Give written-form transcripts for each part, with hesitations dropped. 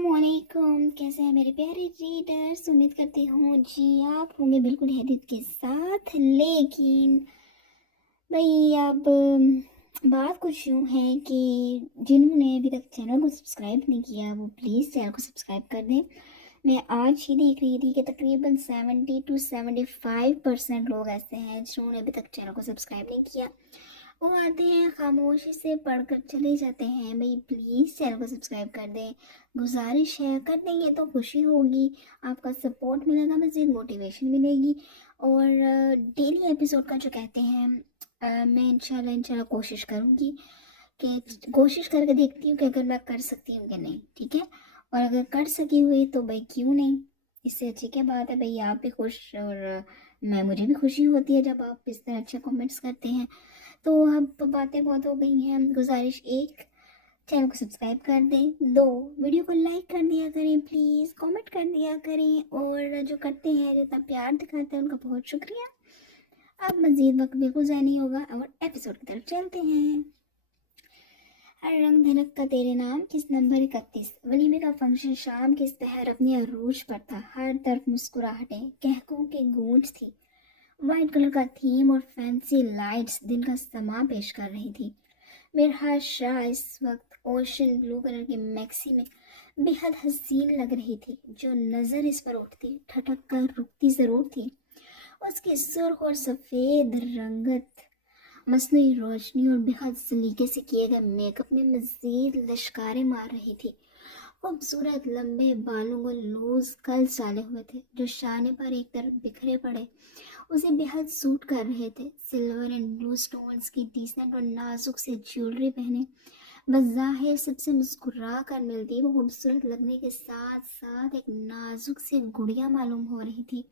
अस्सलाम वालेकुम। कैसे हैं मेरे प्यारे रीडर्स? उम्मीद करती हूँ जी आप होंगे बिल्कुल हैरियत के साथ। लेकिन भाई अब बात कुछ यूँ है कि जिन्होंने अभी तक चैनल को सब्सक्राइब नहीं किया वो प्लीज़ चैनल को सब्सक्राइब कर दें। मैं आज ही देख रही थी कि तकरीबन 70 to 75% लोग ऐसे हैं जिन्होंने अभी तक चैनल को सब्सक्राइब नहीं किया। वो आते हैं खामोशी से पढ़कर चले जाते हैं। भाई प्लीज़ चैनल को सब्सक्राइब कर दें, गुजारिश है, कर देंगे तो खुशी होगी, आपका सपोर्ट मिलेगा, मज़ीद मोटिवेशन मिलेगी। और डेली एपिसोड का जो कहते हैं मैं इंशाल्लाह कोशिश करूँगी कि कोशिश करके देखती हूँ कि अगर मैं कर सकती हूँ कि नहीं, ठीक है। और अगर कर सकी हुई तो भाई क्यों नहीं, इससे अच्छी क्या बात है। भाई आप भी खुश और मुझे भी खुशी होती है जब आप इस तरह अच्छे कमेंट्स करते हैं। तो अब बातें बहुत हो गई हैं। गुजारिश एक, चैनल को सब्सक्राइब कर दें। दो, वीडियो को लाइक कर दिया करें प्लीज़, कमेंट कर दिया करें। और जो करते हैं, जो इतना प्यार दिखाते हैं, उनका बहुत शुक्रिया। अब मज़ीद वक्त बिल्कुल ज़ाया नहीं होगा और एपिसोड की तरफ चलते हैं। हर रंग धनक का तेरे नाम किस नंबर 31। वलीमे का फंक्शन शाम के इस पहर अपने अरूज पर था। हर तरफ मुस्कुराहटें, कहकों की गूंज थी। वाइट कलर का थीम और फैंसी लाइट्स दिन का समा पेश कर रही थी। मिरहा शाह इस वक्त ओशन ब्लू कलर की मैक्सी में बेहद हसीन लग रही थी। जो नज़र इस पर उठती ठटक कर रुकती ज़रूर थी। उसकी सुर्ख और सफ़ेद रंगत, मसनूई रोशनी और बेहद सलीके से किए गए मेकअप में मज़ीद लश्कारे मार रही थी। खूबसूरत लंबे बालों को लूज कर्ल्स डाले हुए थे जो शाने पर एक तरफ बिखरे पड़े उसे बेहद सूट कर रहे थे। सिल्वर एंड ब्लू स्टोन्स की डिसेंट और नाजुक से ज्वेलरी पहने बज़ाहिर सबसे मुस्कुरा कर मिलती वो खूबसूरत लगने के साथ साथ एक नाजुक सी गुड़िया मालूम हो रही थी।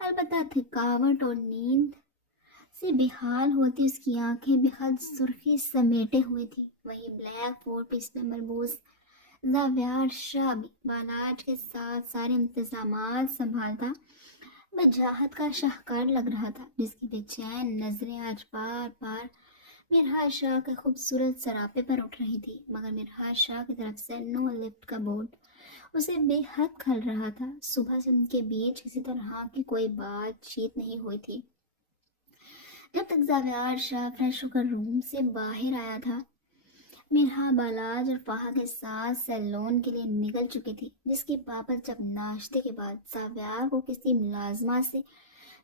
अलबत्ता थकावट और नींद से बेहाल होती उसकी आंखें बेहद सुर्खी समेटे हुए थी। वही ब्लैक फोर पीस में मलबूस जावियार शाह भी बालाज के साथ सारे इंतजामात संभालता वजाहत का शाहकार लग रहा था, जिसकी बेचैन नजरें आज बार बार मिरहा शाह के खूबसूरत सरापे पर उठ रही थी। मगर मिरहा शाह की तरफ से नो लिफ्ट का बोर्ड उसे बेहद खल रहा था। सुबह से उनके बीच किसी तरह की कोई बातचीत नहीं हुई थी। जब तक जावियार शाह फ्रेश होकर रूम से बाहर आया था, मिरहा बालाज और फाहा के साथ सैलून के लिए निकल चुकी थी, जिसकी बाबत जब नाश्ते के बाद जावियार को किसी मुलाजमा से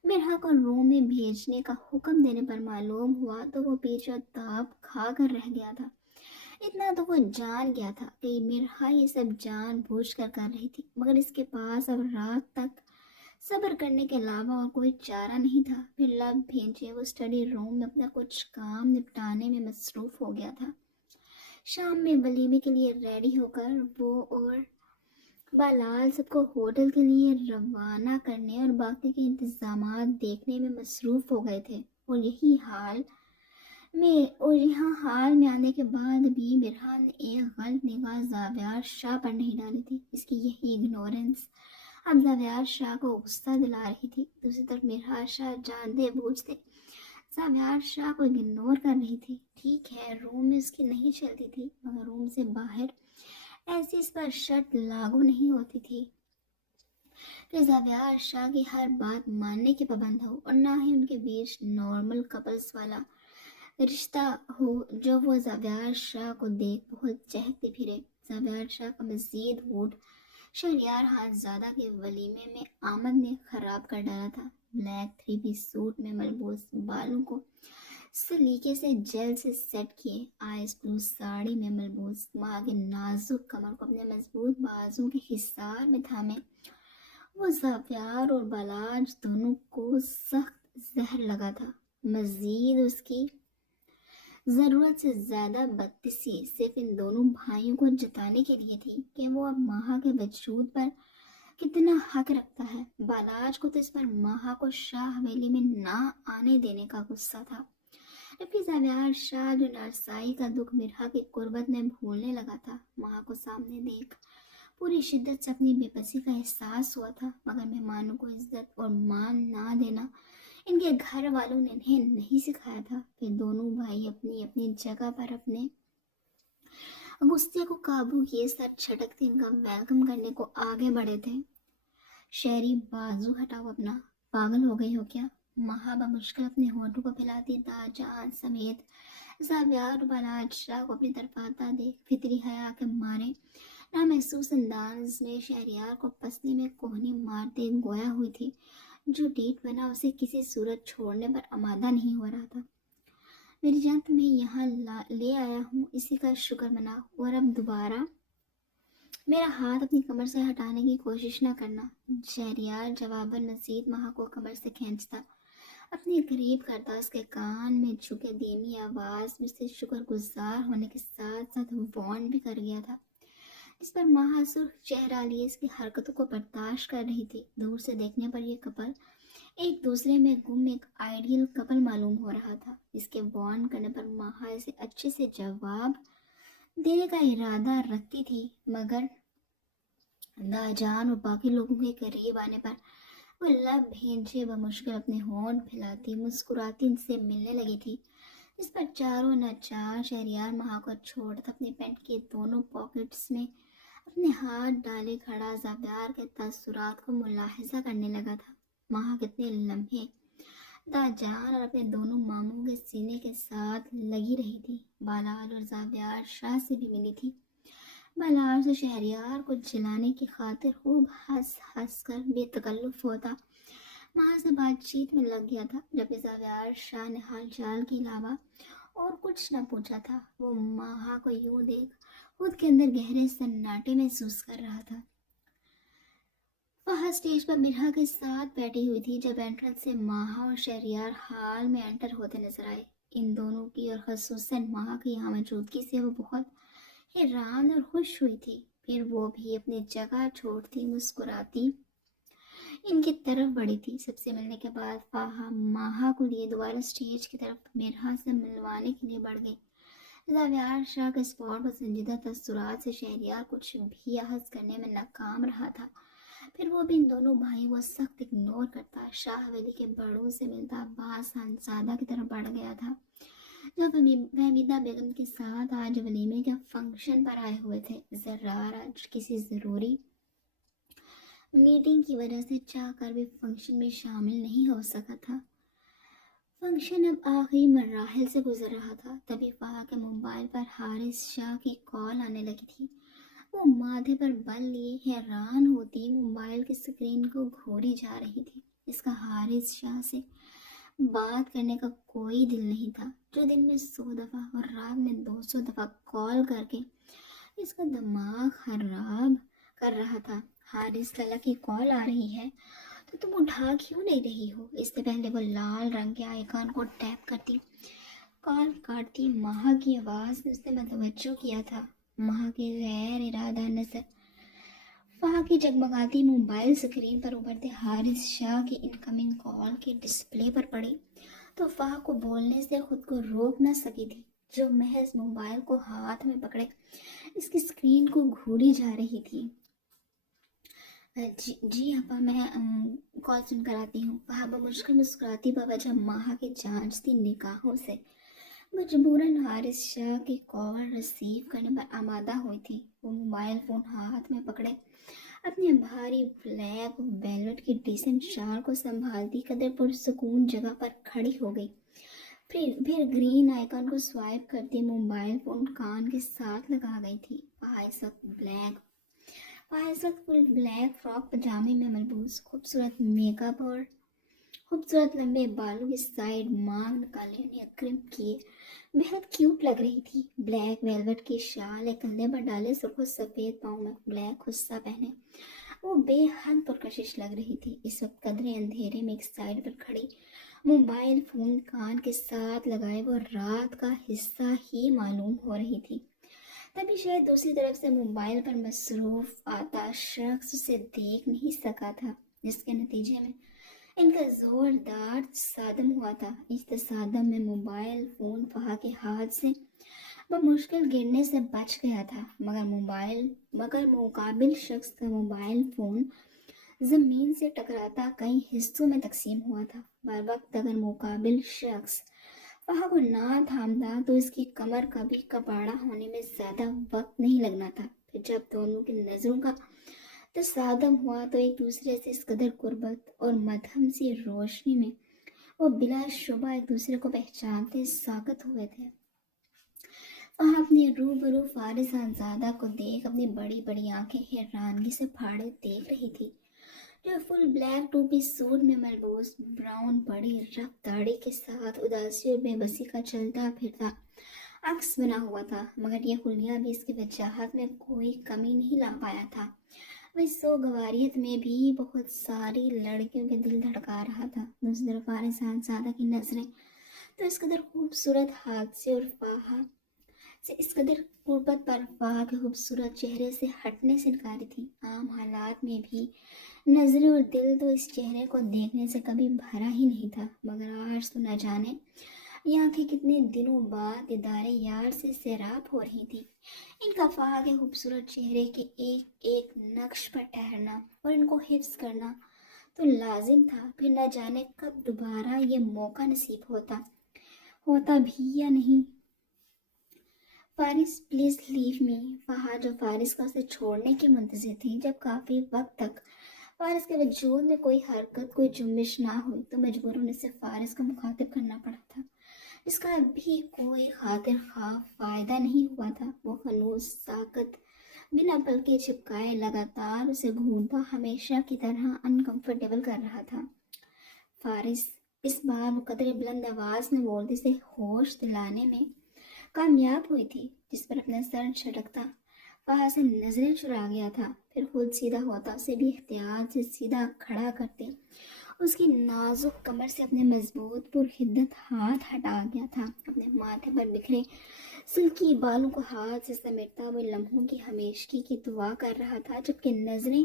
मिरहा को रूम में भेजने का हुक्म देने पर मालूम हुआ तो वो पीछे ताप खा कर रह गया था। इतना तो वो जान गया था कि मिरहा ये सब जानबूझ कर कर रही थी, मगर इसके पास अब रात तक सब्र करने के अलावा और कोई चारा नहीं था। फिर लब भेजे वो स्टडी रूम में अपना कुछ काम निपटाने में मसरूफ हो गया था। शाम में वलीमे के लिए रेडी होकर वो और बालाल सबको होटल के लिए रवाना करने और बाकी के इंतजामात देखने में मसरूफ हो गए थे। और यहाँ हाल में आने के बाद भी मिरहा ने एक गलत निगाह जावियार शाह पर नहीं डाली थी। इसकी यही इग्नोरेंस अब जावियार शाह को गुस्सा दिला रही थी। दूसरी तरफ मिरहा शाह जानते बूझते जावियार शाह को इग्नोर कर रही थी। ठीक है, रूम में उसकी नहीं चलती थी, मगर रूम से बाहर ऐसी इस पर शर्त लागू नहीं होती थी कि जावियार शाह की हर बात मानने के पाबंद हो, और ना ही उनके बीच नॉर्मल कपल्स वाला रिश्ता हो जो वो जावियार शाह को देख बहुत चहकते फिरे। जावियार शाह का मजीद मूड शहरियार खानजादा के वलीमे में आमद ने खराब कर डाला था। ब्लैक थ्री पीस सूट में मलबूस बालों को सलीके से जेल से सेट किए, आइस ब्लू साड़ी में मलबूस माँ के नाजुक कमर को अपने मजबूत बाजू के हिसार में थामे वो जावियार और बालाज दोनों को सख्त जहर लगा था। मजीद उसकी ज़रूरत से ज़्यादा बदतसी सिर्फ इन दोनों भाइयों को जताने के लिए थी कि वो अब माहा के वजूद पर कितना हक रखता है। बालाज को तो इस पर माहा को शाह हवेली में ना आने देने का गुस्सा था, जबकि जावियार शाह जो नरसाई का दुख मिरहा की कुर्बत में भूलने लगा था, माहा को सामने देख पूरी शिद्दत से अपनी बेबसी का एहसास हुआ था। मगर मेहमानों को इज्जत और मान ना देना इनके घर वालों ने इन्हें नहीं सिखाया था। फिर दोनों भाई अपनी अपनी जगह पर अपने गुस्से को काबू किए सर झटकते इनका वेलकम करने को आगे बढ़े थे। शहरी बाजू हटाओ अपना, पागल हो गई हो क्या? महा बमुश्किल अपने होठों को फैलाती ताजान समेत ज़ावियार बलाज शाह को अपनी तरफ आता देख फितरी हया के मारे ना महसूस अंदाज में शहरियार को पसली में कोहनी मारते गोया हुई थी। जो डीट बना उसे किसी सूरत छोड़ने पर आमादा नहीं हो रहा था। मेरी जान तुम्हें यहाँ ले आया हूँ, इसी का शुक्र मनाओ और अब दोबारा मेरा हाथ अपनी कमर से हटाने की कोशिश न करना। शहरियार जवाबन मजीद महा को कमर से खींचता अपने करीब करता उसके कान में झुके धीमी आवाज में से शुक्रगुजार होने के साथ साथ वार्न भी कर गया था, जिस पर महा सुर्ख चेहरा लिए इसकी हरकतों को बर्दाश्त कर रही थी। दूर से देखने पर यह कपल एक दूसरे में गुम एक आइडियल कपल मालूम हो रहा था। इसके वार्न करने पर महा इसे अच्छे से जवाब देने का इरादा रखती थी, मगर दाजान और बाकी लोगों के करीब आने पर वो लब भेजे बमुश्किल अपने होंठ फैलाती मुस्कुराती इनसे मिलने लगी थी। इस पर चारों नचार शहरियार महा को छोड़कर अपने पैंट के दोनों पॉकेट्स में अपने हाथ डाले खड़ा ज़ावियार के तसुरात को मुलाहिजा करने लगा था। महा कितने लम्हे दाजान और अपने दोनों मामों के सीने के साथ लगी रही थी। बालाल और ज़ावियार शाह से भी मिली थी। बालाल से शहरियार को जिलाने की खातिर खूब हंस हंस कर बेतकल्लुफ होता महा से बातचीत में लग गया था, जबकि ज़ावियार शाह ने हाल चाल के अलावा और कुछ न पूछा था। वो महा को यूं देख खुद के अंदर गहरे सन्नाटे महसूस कर रहा था। वह स्टेज पर मिरहा के साथ बैठी हुई थी जब एंट्रेंस से महा और शहरियार हाल में एंटर होते नजर आए। इन दोनों की और खसूसन महा की यहाँ मौजूदगी से वो बहुत हैरान और खुश हुई थी। फिर वो भी अपनी जगह छोड़ती मुस्कुराती इनकी तरफ बढ़ी थी। सबसे मिलने के बाद फाहा महा को लिए दोबारा स्टेज की तरफ मिरहा से मिलवाने के लिए बढ़ गई। ज़ावियार शाह के स्पॉट पर संजीदा तसुरात से शहरियार कुछ भी आहज करने में नाकाम रहा था। फिर वो भी इन दोनों भाई को सख्त इग्नोर करता शाह हवेली के बड़ों से मिलता अब्बास खानजादा की तरफ बढ़ गया था, जो फहमीदा बेगम के साथ आज वलीमे के फंक्शन पर आए हुए थे। जर्रार आज किसी ज़रूरी मीटिंग की वजह से चाह कर भी फंक्शन में शामिल नहीं हो सका था। फंक्शन अब आखिरी मराहल से गुजर रहा था। तभी फाहा के मोबाइल पर हारिस शाह की कॉल आने लगी थी। वो माथे पर बल लिए हैरान होती मोबाइल की स्क्रीन को घूरी जा रही थी। इसका हारिस शाह से बात करने का कोई दिल नहीं था, जो दिन में 100 दफ़ा और रात में 200 दफ़ा कॉल करके इसका दिमाग खराब कर रहा था। हारिस लला की कॉल आ रही है तो तुम उठा क्यों नहीं रही हो? इससे पहले वो लाल रंग के आइकॉन को टैप करती कॉल काटती महा की आवाज़ ने उसने मतवज्जो किया था। महा की गैर इरादा नजर वहाँ की जगमगाती मोबाइल स्क्रीन पर उभरते हारिस शाह की इनकमिंग कॉल के डिस्प्ले पर पड़ी तो फाह को बोलने से खुद को रोक न सकी थी, जो महज मोबाइल को हाथ में पकड़े इसकी स्क्रीन को घूरी जा रही थी। जी अपा, मैं कॉल सुनकर आती हूँ। वह बमुश्किल मुस्कुराती बवजह महा की जांचती निगाहों से मजबूरन हारिस शाह की कॉल रिसीव करने पर आमादा हुई थी। वो मोबाइल फ़ोन हाथ में पकड़े अपने भारी ब्लैक वेलवेट की डिसेंट शाल को संभालती कदर पुरसुकून जगह पर खड़ी हो गई। फिर ग्रीन आइकन को स्वाइप करती मोबाइल फ़ोन कान के साथ लगा गई थी। फुल ब्लैक फ्रॉक पजामे में मलबूस खूबसूरत मेकअप और खूबसूरत लंबे बालों की साइड मांग निकाले उन्हें क्रिम्प किए बेहद क्यूट लग रही थी। ब्लैक वेलवेट की शाल एक कंधे पर डाले सुर्ख सफ़ेद पाँव में ब्लैक खुस्सा पहने वो बेहद पुरकशिश लग रही थी। इस वक्त कदरे अंधेरे में एक साइड पर खड़ी मोबाइल फ़ोन कान के साथ लगाए वो रात का हिस्सा ही मालूम हो रही थी। तभी शायद दूसरी तरफ से मोबाइल पर मसरूफ आता शख्स उसे देख नहीं सका था, जिसके नतीजे में इनका जोरदार तसादम हुआ था। इस तसादम में मोबाइल फ़ोन फहा के हाथ से बमुश्किल गिरने से बच गया था, मगर मुकाबिल शख्स का मोबाइल फ़ोन ज़मीन से टकराता कई हिस्सों में तकसीम हुआ था। बर वक्त अगर मुकाबिल शख्स वहाँ को ना थामता तो इसकी कमर कभी कबाड़ा होने में ज़्यादा वक्त नहीं लगना था। फिर जब दोनों की नज़रों का तसादम हुआ तो एक दूसरे से इस कदर कुर्बत और मध्यम सी रोशनी में वो बिला शुबा एक दूसरे को पहचानते साकत हुए थे। वहाँ अपने रूबरू फारिस खानज़ादा को देख अपनी बड़ी बड़ी आंखें हैरानगी से फाड़े देख रही थी, जो फुल ब्लैक टोपी सूट में मलबूस ब्राउन बड़ी रफ दाढ़ी के साथ उदासी और बेबसी का चलता फिरता अक्स बना हुआ था। मगर यह हुलिया भी इसकी वजाहत में कोई कमी नहीं ला पाया था। वह सोगवारियत में भी बहुत सारी लड़कियों के दिल धड़का रहा था। दूसरी तरफ फारिस खानज़ादा की नजरें तो इस कदर खूबसूरत हादसे और फाहा से इस कदर गुर्बत पर फाहा के खूबसूरत चेहरे से हटने से इनकारी थी। आम हालात में भी नजरें और दिल तो इस चेहरे को देखने से कभी भरा ही नहीं था, मगर आज तो न जाने ये आंखें कितने दिनों बाद दीदारे यार से सैराब हो रही थी। इनका फाहा के खूबसूरत चेहरे के एक एक नक्श पर ठहरना और इनको हिफ्ज करना तो लाजिम था। फिर न जाने कब दोबारा ये मौका नसीब होता भी या नहीं। Faris please leave me. Fahad और फारिस का उसे छोड़ने की मुंतज़िर थी। जब काफ़ी वक्त तक फारिस के वजूद में कोई हरकत कोई जुम्बिश ना हुई तो मजबूरन उसे फारिस को मुखातिब करना पड़ा था, जिसका भी कोई खातिर खा फ़ायदा नहीं हुआ था। वो खलूस साकत बिना पल के चिपकाए लगातार उसे घूरता हमेशा की तरह अनकंफर्टेबल कर रहा था। फारिस इस बार मुकदर बुलंद आवाज़ में बोलते से होश दिलाने में कामयाब हुई थी, जिस पर अपना सर झटकता वहां से नजरें चुरा गया था। फिर खुद सीधा होता उसे भी एहतियात से सीधा खड़ा करते उसकी नाजुक कमर से अपने मजबूत पुरहिद्दत हाथ हटा गया था। अपने माथे पर बिखरे सिल्की बालों को हाथ से समेटता वो लम्हों की हमेशगी की दुआ कर रहा था, जबकि नजरें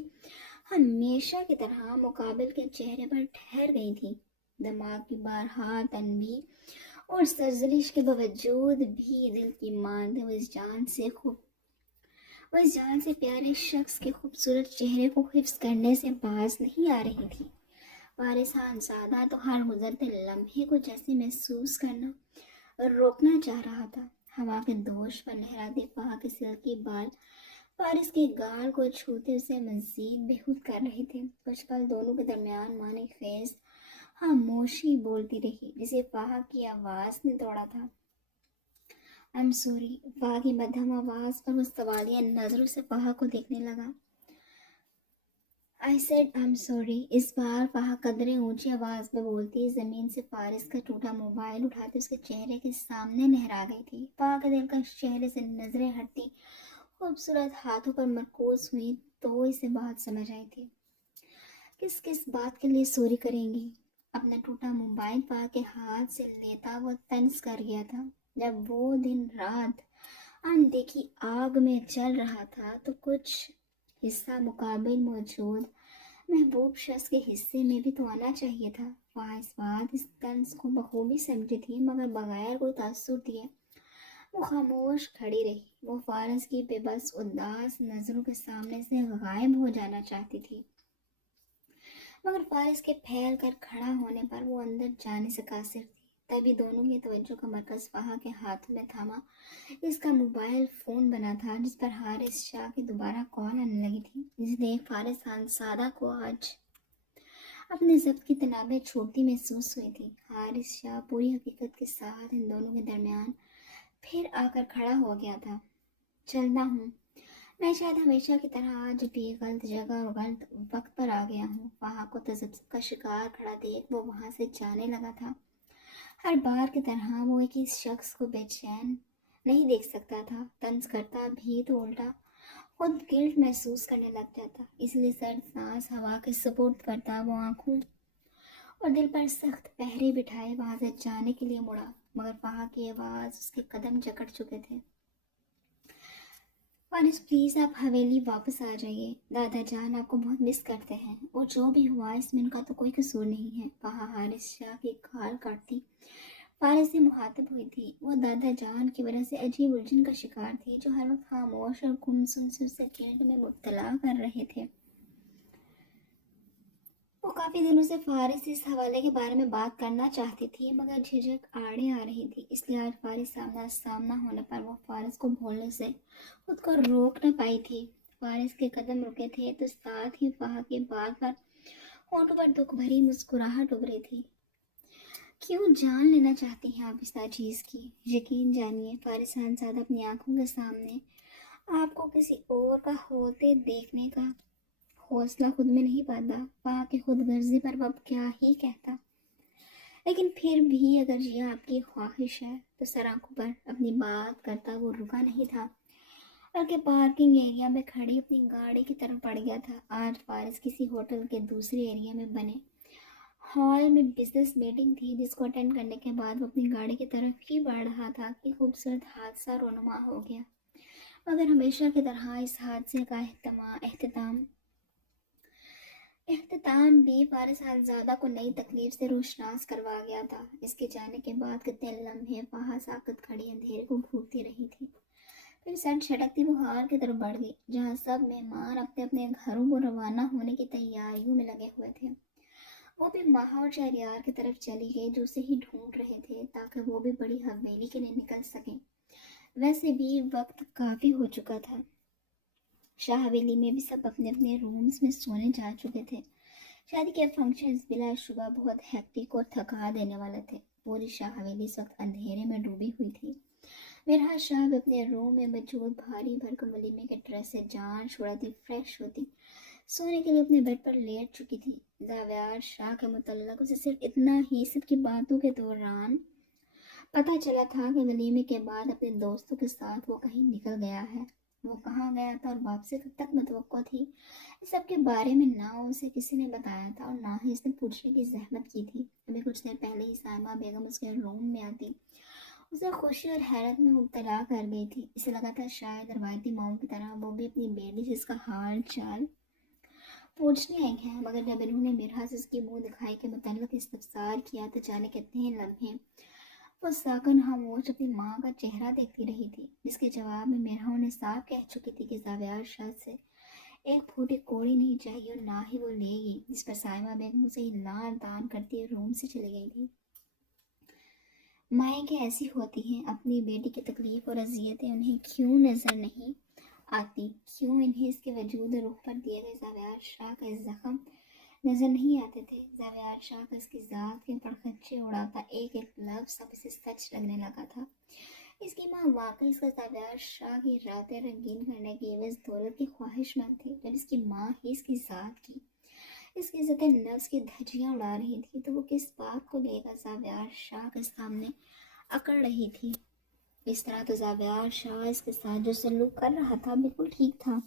हमेशा की तरह मुकाबिल के चेहरे पर ठहर गई थी। दिमाग की बारहा तनबी और सर्जलिश के बावजूद भी दिल की मानते वो इस जान से प्यारे शख्स के खूबसूरत चेहरे को हिफ्ज करने से बाज नहीं आ रही थी। वारिस खानज़ादा तो हर गुजरते लम्हे को जैसे महसूस करना और रोकना चाह रहा था। हवा के दोष पर लहराते पहा के सिल्की बाल फारिस के गाल को छूते उसे मजीद बेहूद कर रहे थे। कुछ पल दोनों के दरमियान माने खेज खामोशी बोलती रही, जिसे फाहा की आवाज़ ने तोड़ा था। I am sorry. फाहा की मध्यम आवाज़ पर वो सवालिया नज़रों से फाहा को देखने लगा। I said I am sorry. इस बार फाहा कदरे ऊंची आवाज़ में बोलती ज़मीन से फारिस का टूटा मोबाइल उठाते उसके चेहरे के सामने लहरा गई थी। फाहा के दिल का चेहरे से नजरें हटती खूबसूरत हाथों पर मरकूज हुई तो इसे बात समझ आई थी। किस किस बात के लिए सॉरी करेंगी? अपना टूटा मोबाइल पा के हाथ से लेता वो तंज कर गया था। जब वो दिन रात अनदेखी आग में जल रहा था तो कुछ हिस्सा मुकाबिल मौजूद महबूब शख्स के हिस्से में भी तो आना चाहिए था। वह इस बात इस तंज को बखूबी समझी थी, मगर बगैर कोई तासुर दिए वो खामोश खड़ी रही। वो फारिस की बेबस उदास नजरों के सामने से गायब हो जाना चाहती थी, मगर फारिस के फैल कर खड़ा होने पर वो अंदर जाने से कासिर थी। तभी दोनों की तवज्जो का मरकज फाहा के हाथों में थामा इसका मोबाइल फोन बना था, जिस पर हारिस शाह की दोबारा कॉल आने लगी थी, जिसे देख फारिस खानज़ादा को आज अपने जब्त की तनाबें छूटती महसूस हुई थी। हारिस शाह पूरी हकीकत के साथ इन दोनों के दरमियान फिर आकर खड़ा हो गया था। चलता हूँ। मैं शायद हमेशा की तरह आज भी गलत जगह और गलत वक्त पर आ गया हूँ। वहाँ को तजब्ज़ुब का शिकार खड़ा देख वो वहाँ से जाने लगा था। हर बार की तरह वो एक ही शख्स को बेचैन नहीं देख सकता था। तंज करता भी तो उल्टा खुद गिल्ट महसूस करने लग जाता। इसलिए सर्द सांस हवा के सुपुर्द करता वो आंखों और दिल पर सख्त पहरे बिठाए वहाँ से जाने के लिए मुड़ा, मगर वहाँ की आवाज़ उसके कदम जकड़ चुके थे। फारिस प्लीज़ आप हवेली वापस आ जाइए। दादा जान आपको बहुत मिस करते हैं, और जो भी हुआ इसमें उनका तो कोई कसूर नहीं है। वहाँ हारिस शाह की खाल काटती फारिस से मुखातिब हुई थी। वो दादा जान की वजह से अजीब उलझन का शिकार थी, जो हर वक्त खामोश और गुमसुम से उसे गिल्ट में मुब्तला कर रहे थे। وہ کافی دنوں سے فارس سے اس حوالے کے بارے میں بات کرنا چاہتی تھی، مگر جھجک آڑے آ رہی تھی، اس لیے آج فارس سامنا ہونے پر وہ فارس کو بولنے سے خود کو روک نہ پائی تھی۔ فارس کے قدم رکے تھے تو ساتھ ہی فہا کی بات پر ہونٹوں پر دکھ بھری مسکراہٹ ابھری تھی۔ کیوں جان لینا چاہتی ہیں آپ اس ناچیز کی؟ یقین جانیے فارس صاحب اپنی آنکھوں کے سامنے آپ کو کسی اور کا ہوتے دیکھنے کا حوصلہ خود میں نہیں پاتا۔ فہا کی خود غرضی پر وہ اب کیا ہی کہتا، لیکن پھر بھی اگر یہ آپ کی خواہش ہے تو سر آنکھوں پر اپنی بات کرتا وہ رکا نہیں تھا، بلکہ پارکنگ ایریا میں کھڑی اپنی گاڑی کی طرف پڑ گیا تھا۔ آج فارس کسی ہوٹل کے دوسرے ایریا میں بنے ہال میں بزنس میٹنگ تھی، جس کو اٹینڈ کرنے کے بعد وہ اپنی گاڑی کی طرف ہی بڑھ رہا تھا کہ خوبصورت حادثہ رونما ہو گیا۔ مگر ہمیشہ کی طرح اس حادثے کا اختتام بھی فارس خانزادہ کو نئی تکلیف سے روشناس کروا گیا تھا۔ اس کے جانے کے بعد کتنے لمحے فہا ساکت کھڑی اندھیرے کو گھورتی رہی تھی، پھر سر چھٹکتی وہ ہال کی طرف بڑھ گئی، جہاں سب مہمان اپنے اپنے گھروں کو روانہ ہونے کی تیاریوں میں لگے ہوئے تھے۔ وہ بھی ماہا اور شہریار کی طرف چلی گئی جو اسے ہی ڈھونڈ رہے تھے تاکہ وہ بھی بڑی حویلی کے لیے نکل سکیں۔ ویسے بھی وقت کافی ہو چکا تھا، شاہ حویلی میں بھی سب اپنے اپنے رومز میں سونے جا چکے تھے۔ شادی کے فنکشنز بلا شبہ بہت ہیکٹک اور تھکا دینے والے تھے۔ پوری شاہ حویلی اس وقت اندھیرے میں ڈوبی ہوئی تھی۔ مرحا شاہ بھی اپنے روم میں موجود بھاری بھرکم ولیمے کے ڈریس سے جان چھڑاتی فریش ہوتی سونے کے لیے اپنے بیڈ پر لیٹ چکی تھی۔ زاویار شاہ کے متعلق اسے صرف اتنا ہی سب کی باتوں کے دوران پتہ چلا تھا کہ ولیمے کے بعد اپنے دوستوں کے ساتھ وہ کہیں نکل گیا ہے۔ وہ کہاں گیا تھا اور واپسی کب تک متوقع تھی، اس سب کے بارے میں نہ اسے کسی نے بتایا تھا اور نہ ہی اس نے پوچھنے کی زحمت کی تھی۔ ابھی کچھ دیر پہلے ہی سائمہ بیگم اس کے روم میں آتی اسے خوشی اور حیرت میں مبتلا کر گئی تھی۔ اسے لگا تھا شاید روایتی ماؤں کی طرح وہ بھی اپنی بیٹی سے اس کا حال چال پوچھنے آئی ہیں، مگر جب انہوں نے مرحا سے اس کی منہ دکھائی کے متعلق استفسار کیا تو جانے کتنے لمحے وہ ساکن خاموش اپنی ماں کا چہرہ دیکھتی رہی تھی، جس کے جواب میں مرحا انہیں صاف کہہ چکی تھی کہ زاویار شاہ سے ایک پھوٹی کوڑی نہیں چاہیے اور نہ ہی وہ لے گی، جس پر سائمہ بیگم اسے لان تان کرتی روم سے چلی گئی تھی۔ مائیں کہ ایسی ہوتی ہیں، اپنی بیٹی کی تکلیف اور اذیتیں انہیں کیوں نظر نہیں آتی، کیوں انہیں اس کے وجود روح پر دیے گئے زاویار شاہ کا زخم نظر نہیں آتے تھے۔ زاویار شاہ کا اس کی ذات کے پرخچے اڑاتا ایک ایک لفظ اب اسے سچ لگنے لگا تھا۔ اس کی ماں واقعی اس کا زاویار شاہ کی راتیں رنگین کرنے کی عوض دولت کی خواہش مند تھی۔ جب اس کی ماں ہی اس کی ذات کی، اس کی عزت نفس کی دھجیاں اڑا رہی تھی تو وہ کس بات کو لے کر زاویار شاہ کے سامنے اکڑ رہی تھی۔ اس طرح تو زاویار شاہ اس کے ساتھ جو سلوک کر رہا تھا بالکل ٹھیک تھا۔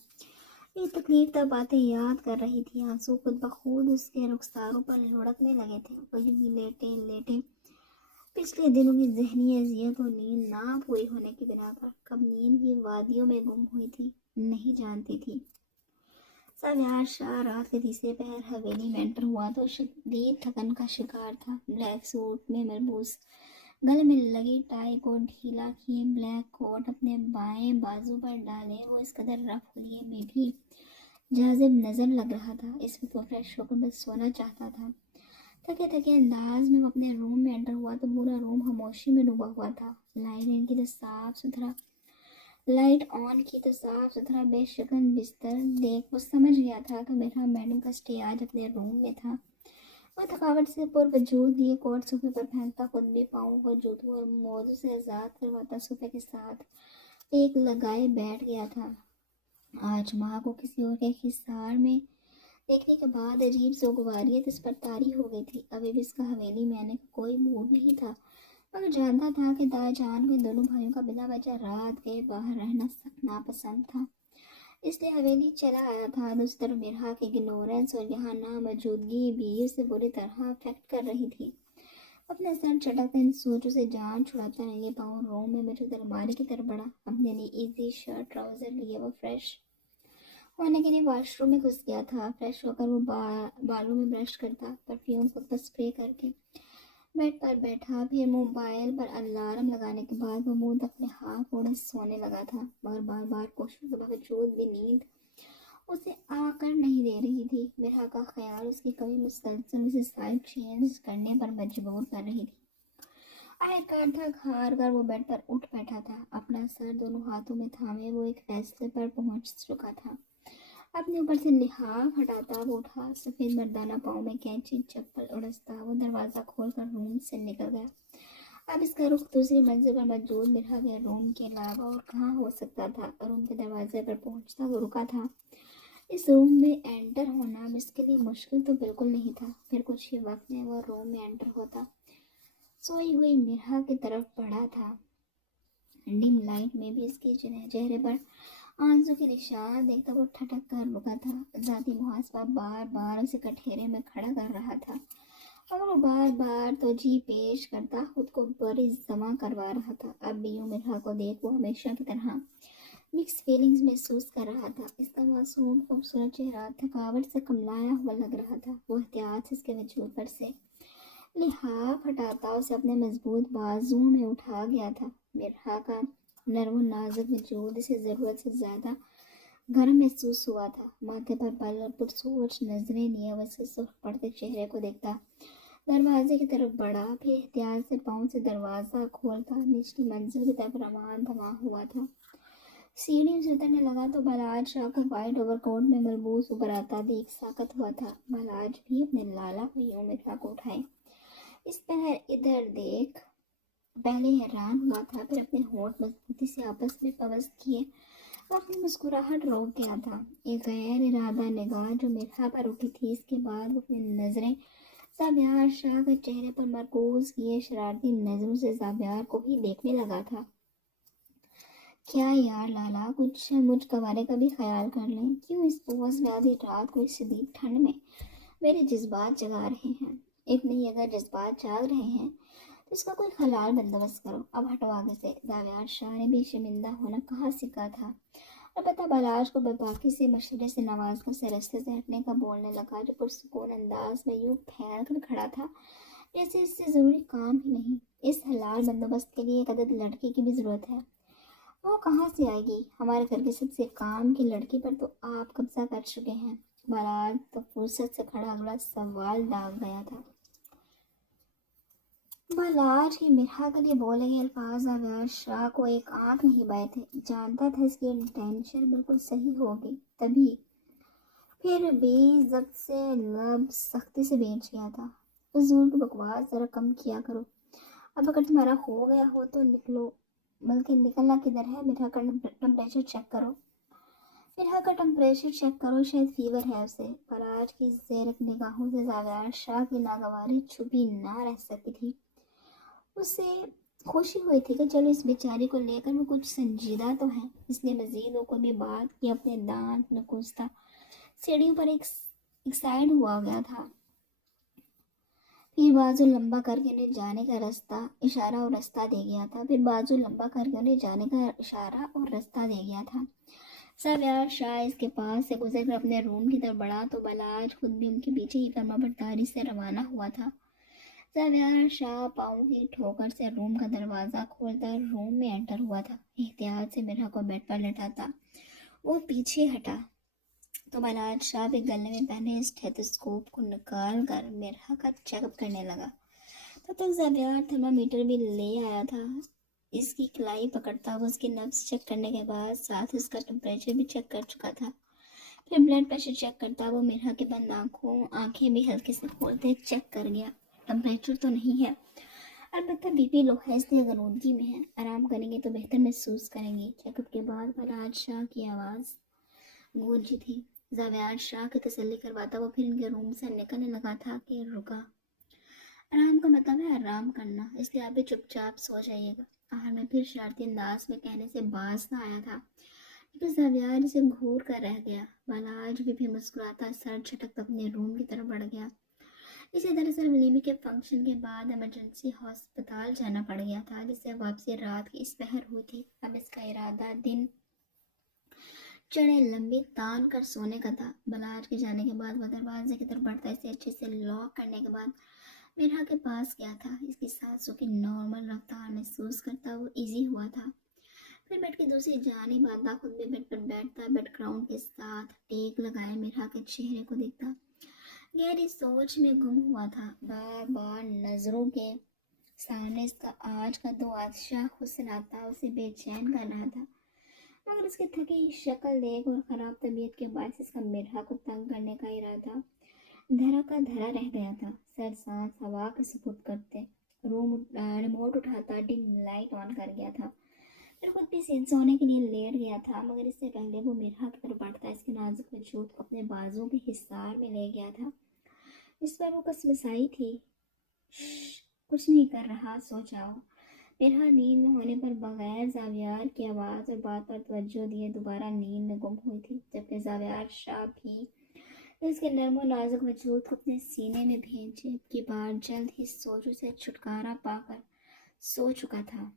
یہ تکلیف دہ باتیں یاد کر رہی تھی، آنسو خود بخود اس کے رخساروں پر لڑکنے لگے تھے۔ وہ یوں ہی لیٹے لیٹے پچھلے دنوں کی ذہنی اذیت اور نیند نہ پوری ہونے کی بنا پر کب نیند کی وادیوں میں گم ہوئی تھی نہیں جانتی تھی۔ زاویار شاہ رات کے تیسرے پہر حویلی میں انٹر ہوا تو شدید تھکن کا شکار تھا۔ بلیک سوٹ میں ملبوس، گلے میں لگی ٹائی کو ڈھیلا کیے بلیک کوٹ اپنے بائیں بازو پر ڈالے وہ اس قدر رف ہولیے میں بھی جاذب نظر لگ رہا تھا۔ اس وقت وہ فریش ہو کر بس سونا چاہتا تھا۔ تھکے تھکے انداز میں وہ اپنے روم میں انٹر ہوا تو پورا روم خاموشی میں ڈوبا ہوا تھا۔ لائٹ آن کی تو صاف ستھرا بے شگن بستر دیکھ وہ سمجھ گیا تھا کہ مرحا میڈم کا اسٹے آج اپنے روم میں تھا۔ وہ تھکاوٹ سے پر وجود یہ کوٹ صوفے پر پھینکتا، خود بھی پاؤں کو جوتوں اور موزوں سے آزاد کرواتا صوفے کے ساتھ ایک لگائے بیٹھ گیا تھا۔ آج ماں کو کسی اور کے حصار میں دیکھنے کے بعد عجیب سوگواریت اس پر طاری ہو گئی تھی۔ ابھی بھی اس کا حویلی میں آنے کا کوئی موڈ نہیں تھا، مگر جانتا تھا کہ دائیں جان کے دونوں بھائیوں کا بلا وجہ رات گئے باہر رہنا سخت ناپسند تھا، اس لیے حویلی چلا آیا تھا۔ دوسری طرف مرحا کی اگنورنس اور یہاں ناموجودگی بھی اسے بری طرح افیکٹ کر رہی تھی۔ اپنے سر چٹکتے ان سوچوں سے جان چھڑاتا رنگے پاؤں روم میں موجود الماری کی طرف بڑھا۔ اپنے لیے ایزی شرٹ ٹراؤزر لیے وہ فریش ہونے کے لیے واش روم میں گھس گیا تھا۔ فریش ہو کر وہ بالوں میں برش کرتا، پرفیوم خود پر اسپرے کر کے بیڈ پر بیٹھا، پھر موبائل پر الارم لگانے کے بعد وہ منہ تک میں ہاتھ اوڑے سونے لگا تھا، مگر بار بار کوششوں کے باوجود بھی نیند اسے آ کر نہیں دے رہی تھی. مرحا کا خیال اس کی کمی مسلسل اسے سائڈ چینج کرنے پر مجبور کر رہی تھی. آخر تھک ہار کر وہ بیڈ پر اٹھ بیٹھا تھا. اپنا سر دونوں ہاتھوں میں تھامے وہ ایک فیصلے پر پہنچ چکا تھا. اپنے اوپر سے لحاف ہٹاتا وہ اٹھا. سفید مردانہ پاؤں میں کینچی چپل اڑستا وہ دروازہ کھول کر روم سے نکل گیا. اب اس کا رخ دوسری منزل پر موجود مرحا کے روم کے علاوہ اور کہاں ہو سکتا تھا. روم کے دروازے پر پہنچتا وہ رکا تھا. اس روم میں انٹر ہونا اب اس کے لیے مشکل تو بالکل نہیں تھا. پھر کچھ ہی وقت میں وہ روم میں انٹر ہوتا. سوئی ہوئی مرحا کی طرف بڑھا تھا. ڈم لائٹ میں بھی اس کے چہرے پر آنسو کے نشان دیکھتا وہ ٹھٹک کر رکا تھا. ذاتی محاسبہ بار بار اسے کٹہرے میں کھڑا کر رہا تھا. اور وہ بار بار توجہ پیش کرتا خود کو بڑی جمع کروا رہا تھا. اب بھی یوں مرحا کو دیکھ وہ ہمیشہ کی طرح مکس فیلنگز محسوس کر رہا تھا. اس کا معصوم خوبصورت چہرہ تھکاوٹ سے کملایا ہوا لگ رہا تھا. وہ احتیاط سے اس کے وجود پر سے لحاف ہٹاتا اسے اپنے مضبوط بازوؤں میں اٹھا گیا تھا. مرحا کا نرم و نازک وجود اسے ضرورت سے زیادہ گرم محسوس ہوا تھا. ماتھے پر بل اور پرسوچ نظریں لیے وہ اسے سرخ پڑتے چہرے کو دیکھتا دروازے کی طرف بڑھا. پھر احتیاط سے پاؤں سے دروازہ کھولتا نچلی منزل کی طرف روان دھما ہوا تھا. سیڑھیوں سے اترنے لگا تو بلراج شاہ کو وائٹ اوور کوٹ میں ملبوس اوپر آتا دیکھ ساکت ہوا تھا. بلراج بھی اپنے لالا بھائیوں مرحا کو اٹھائے اس پر ادھر دیکھ پہلے حیران ہوا تھا. پھر اپنے ہونٹ مضبوطی سے آپس میں پوست کیے وہ اپنی مسکراہٹ روک گیا تھا. ایک غیر ارادہ نگاہ جو مرحا پر اٹھی تھی اس کے بعد وہ اپنی نظریں زابیار شاہ کے چہرے پر مرکوز کیے شرارتی نظروں سے زابیار کو ہی دیکھنے لگا تھا. کیا یار لالا کچھ مجھ گوارے کا بھی خیال کر لیں. کیوں اس بوجھ میں آدھی رات کو اس شدید ٹھنڈ میں میرے جذبات جگا رہے ہیں. ایک نہیں اگر جذبات جاگ رہے ہیں تو اس کا کوئی حلال بندوبست کرو. اب ہٹو آگے سے. زابیار شاہ نے بھی شرمندہ ہونا کہاں سیکھا تھا. البتہ بلراج کو بےباکی سے مشورے سے نواز کر سے رستے سے ہٹنے کا بولنے لگا جو پرسکون انداز میں یوں پھیل کر کھڑا تھا جیسے اس سے ضروری کام ہی نہیں. اس حلال بندوبست کے لیے ایک عدد لڑکی کی بھی ضرورت ہے. وہ کہاں سے آئے گی. ہمارے گھر کی سب سے کام کی لڑکی پر تو آپ قبضہ کر چکے ہیں. بلراج تو فرصت سے کھڑا اگلا سوال داغ گیا تھا. بلراج کی مرحا کے لیے بولے گئے الفاظ زابیار شاہ کو ایک آنکھ نہیں بائے تھے. جانتا تھا اس کی انٹینشن بالکل صحیح ہوگی تبھی پھر بھی ضبط سے لب سختی سے بیچ گیا تھا. فضول کی بکواس ذرا کم کیا کرو. اب اگر تمہارا ہو گیا ہو تو نکلو. بلکہ نکلنا کدھر ہے. مرحا کا ٹمپریچر چیک کرو. مرحا کا ٹمپریچر چیک کرو. شاید فیور ہے اسے. بلراج کی زیرک نگاہوں سے زابیار شاہ کی ناگواری چھپی نہ رہ سکی تھی. اسے خوشی ہوئی تھی کہ چلو اس بیچاری کو لے کر وہ کچھ سنجیدہ تو ہے. اس نے مزید وہ کوئی بھی بات کی اپنے دانت نکوستا سیڑھیوں پر ایک سائڈ ہوا گیا تھا. پھر بازو لمبا کر کے انہیں جانے کا اشارہ اور رستہ دے گیا تھا. پھر بازو لمبا کر کے انہیں جانے کا اشارہ اور رستہ دے گیا تھا. زابیار شاہ اس کے پاس سے گزر کر اپنے روم کی طرف بڑھا تو بلراج خود بھی ان کے پیچھے ہی فرما برداری سے روانہ ہوا تھا. زابیار شاہ پاؤں کی ٹھوکر سے روم کا دروازہ کھولتا روم میں انٹر ہوا تھا. احتیاط سے مرحا کو بیڈ پر لٹاتا وہ پیچھے ہٹا تو بلراج شاہ بھی گلے میں پہنے اسٹیتھوسکوپ کو نکال کر مرحا کا چیک اپ کرنے لگا. تب تک زابیار تھرمامیٹر بھی لے آیا تھا. اس کی کلائی پکڑتا وہ اس کی نبض چیک کرنے کے بعد ساتھ اس کا ٹمپریچر بھی چیک کر چکا تھا. پھر بلڈ پریشر چیک کرتا وہ مرحا کے بند آنکھیں بھی ہلکے سے کھولتے چیک کر گیا. ٹمپریچر تو نہیں ہے. البتہ بی پی لو ہے اس لیے غنودگی میں ہے. آرام کریں گے تو بہتر محسوس کریں گے. چیک اپ کے بعد بلراج شاہ کی آواز گونجی تھی. زابیار شاہ کی تسلی کرواتا وہ پھر ان کے روم سے نکلنے لگا تھا کہ رکا. آرام کا مطلب ہے آرام کرنا. اس لیے آپ بھی چپ چاپ سو جائیے گا. آخر میں پھر شرارتی انداز میں کہنے سے باز نہ آیا تھا. پھر زابیار اسے گھور کر رہ گیا. بلراج بھی مسکراتا سر جھٹک اپنے روم کی طرف بڑھ گیا. اسے دراصل ولیمے کے فنکشن کے بعد ایمرجنسی ہسپتال جانا پڑ گیا تھا جس سے واپسی رات کی اس پہر ہوئی تھی. اب اس کا ارادہ دن چڑھے لمبی تان کر سونے کا تھا. بلراج کے جانے کے بعد وہ دروازے کی طرف بڑھتا اسے اچھے سے لاک کرنے کے بعد مرحا کے پاس گیا تھا. اس کی سانسوں کی نارمل رفتار محسوس کرتا وہ ایزی ہوا تھا. फिर बेड की दूसरी जानिब आता, खुद भी बेड पर बैठता, बेड ग्राउंड के साथ टेक लगाए मिरहा के चेहरे को देखता। गहरी सोच में गुम हुआ था। बार बार नजरों के सामने इसका आज का तो आदशाह हुस्न आता, उसे बेचैन कर रहा था। मगर उसकी थकी शक्ल देख और खराब तबीयत के बायस इसका मिरहा को तंग करने का इरादा धरा का धरा रह गया था। सर सांस हवा के सुपुर्द करते रिमोट उठाता, डिम लाइट ऑन कर गया था। फिर खुद भी सोने के लिए लेट गया था, मगर इससे पहले वो मिरहा की तरफ बढ़ता इसके नाजुक वजूद को अपने बाजुओं के हिसार में ले गया था। इस पर वो कसमसाई थी। कुछ नहीं कर रहा, सो जाओ। मिरहा नींद में होने पर बगैर जावियार की आवाज़ और बात पर तवज्जो दिए दोबारा नींद में गुम हुई थी, जबकि जावियार शाह भी उसके नर्म और नाजुक वजूद को अपने सीने में भेजे की बार जल्द ही सोचों से छुटकारा पाकर सो चुका था।